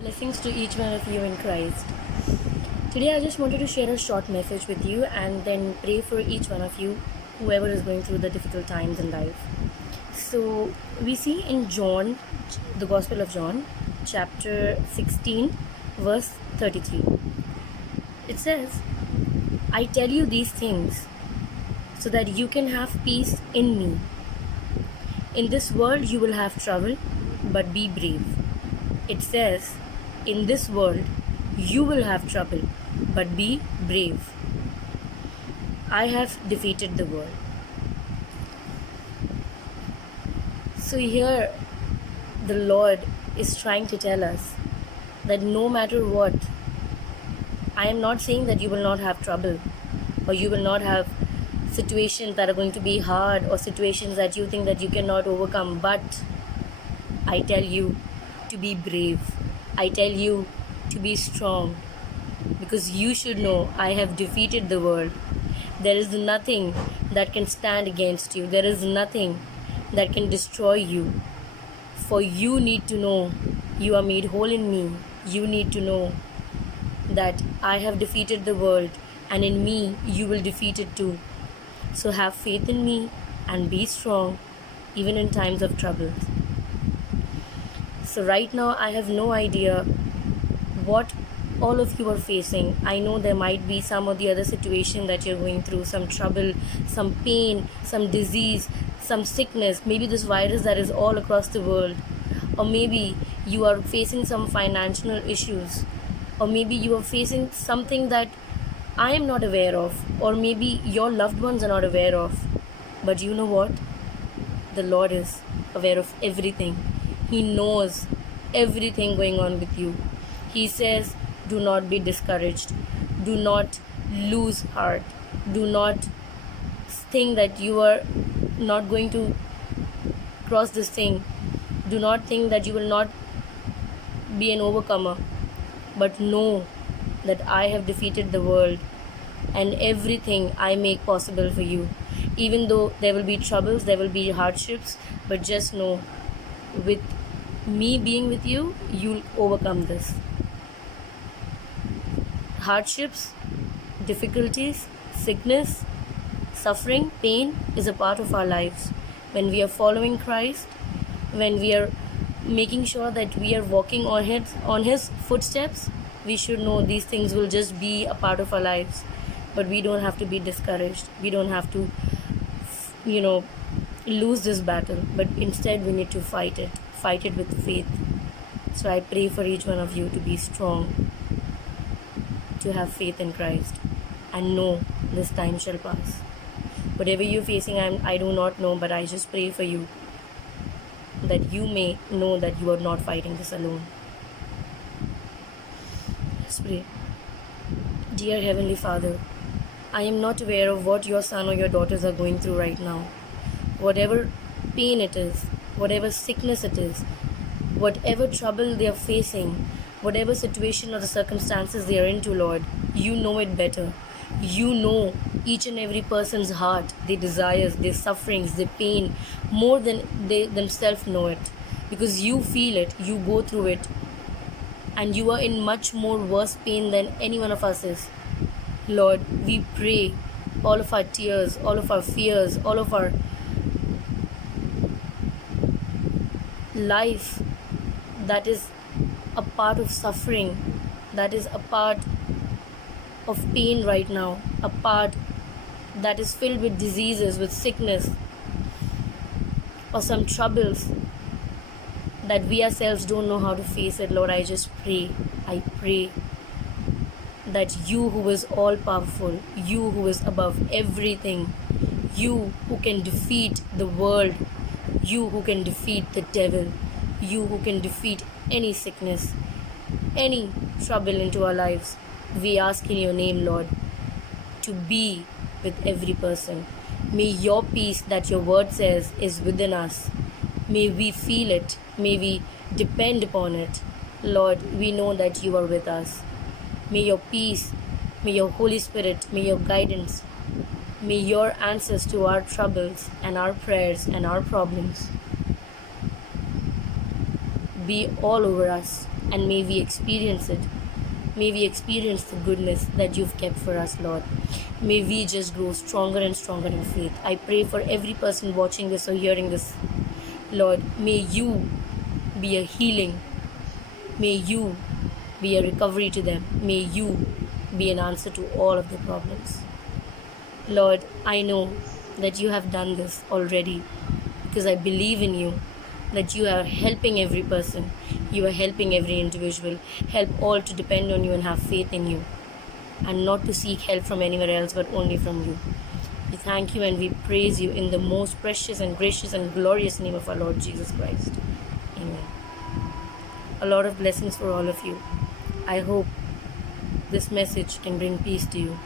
Blessings to each one of you in Christ. Today, I just wanted to share a short message with you and then pray for each one of you, whoever is going through the difficult times in life. So, we see in John, the Gospel of John, chapter 16, verse 33. It says, I tell you these things so that you can have peace in me. In this world, you will have trouble, but be brave. It says, in this world, you will have trouble, but be brave. I have defeated the world. So, here the Lord is trying to tell us that no matter what, I am not saying that you will not have trouble or you will not have situations that are going to be hard or situations that you think that you cannot overcome, but I tell you to be brave. I tell you to be strong, because you should know I have defeated the world. There is nothing that can stand against you. There is nothing that can destroy you. For you need to know you are made whole in me. You need to know that I have defeated the world, and in me you will defeat it too. So have faith in me and be strong even in times of trouble. So right now I have no idea what all of you are facing. I know there might be some or the other situation that you're going through, some trouble, some pain, some disease, some sickness, maybe this virus that is all across the world, or maybe you are facing some financial issues, or maybe you are facing something that I am not aware of, or maybe your loved ones are not aware of. But you know what? The Lord is aware of everything. He knows everything going on with you. He says, do not be discouraged. Do not lose heart. Do not think that you are not going to cross this thing. Do not think that you will not be an overcomer. But know that I have defeated the world, and everything I make possible for you. Even though there will be troubles, there will be hardships, but just know with me being with you, you'll overcome this. Hardships, difficulties, sickness, suffering, pain is a part of our lives. When we are following Christ, when we are making sure that we are walking on his footsteps, we should know these things will just be a part of our lives. But we don't have to be discouraged. We don't have to, lose this battle. But instead, we need to fight it with faith. So I pray for each one of you to be strong, to have faith in Christ, and know this time shall pass. Whatever you're facing, I do not know, but I just pray for you that you may know that you are not fighting this alone. Let's pray. Dear Heavenly Father, I am not aware of what your son or your daughters are going through right now. Whatever pain it is, whatever sickness it is, whatever trouble they are facing, whatever situation or the circumstances they are into, Lord, you know it better. You know each and every person's heart, their desires, their sufferings, their pain, more than they themselves know it. Because you feel it, you go through it, and you are in much more worse pain than any one of us is. Lord, we pray all of our tears, all of our fears, all of our life that is a part of suffering, that is a part of pain right now, a part that is filled with diseases, with sickness, or some troubles that we ourselves don't know how to face it. Lord, I pray that you who is all powerful, you who is above everything, you who can defeat the world, you who can defeat the devil, you who can defeat any sickness, any trouble into our lives, we ask in your name, Lord, to be with every person. May your peace that your word says is within us, may we feel it, may we depend upon it. Lord, we know that you are with us. May your peace, may your Holy Spirit, may your guidance, may your answers to our troubles and our prayers and our problems be all over us. and may we experience it. May we experience the goodness that you've kept for us, Lord. May we just grow stronger and stronger in faith. I pray for every person watching this or hearing this, Lord. May you be a healing. May you be a recovery to them. May you be an answer to all of their problems. Lord, I know that you have done this already because I believe in you, that you are helping every person. You are helping every individual. Help all to depend on you and have faith in you, and not to seek help from anywhere else but only from you. We thank you and we praise you in the most precious and gracious and glorious name of our Lord Jesus Christ. Amen. A lot of blessings for all of you. I hope this message can bring peace to you.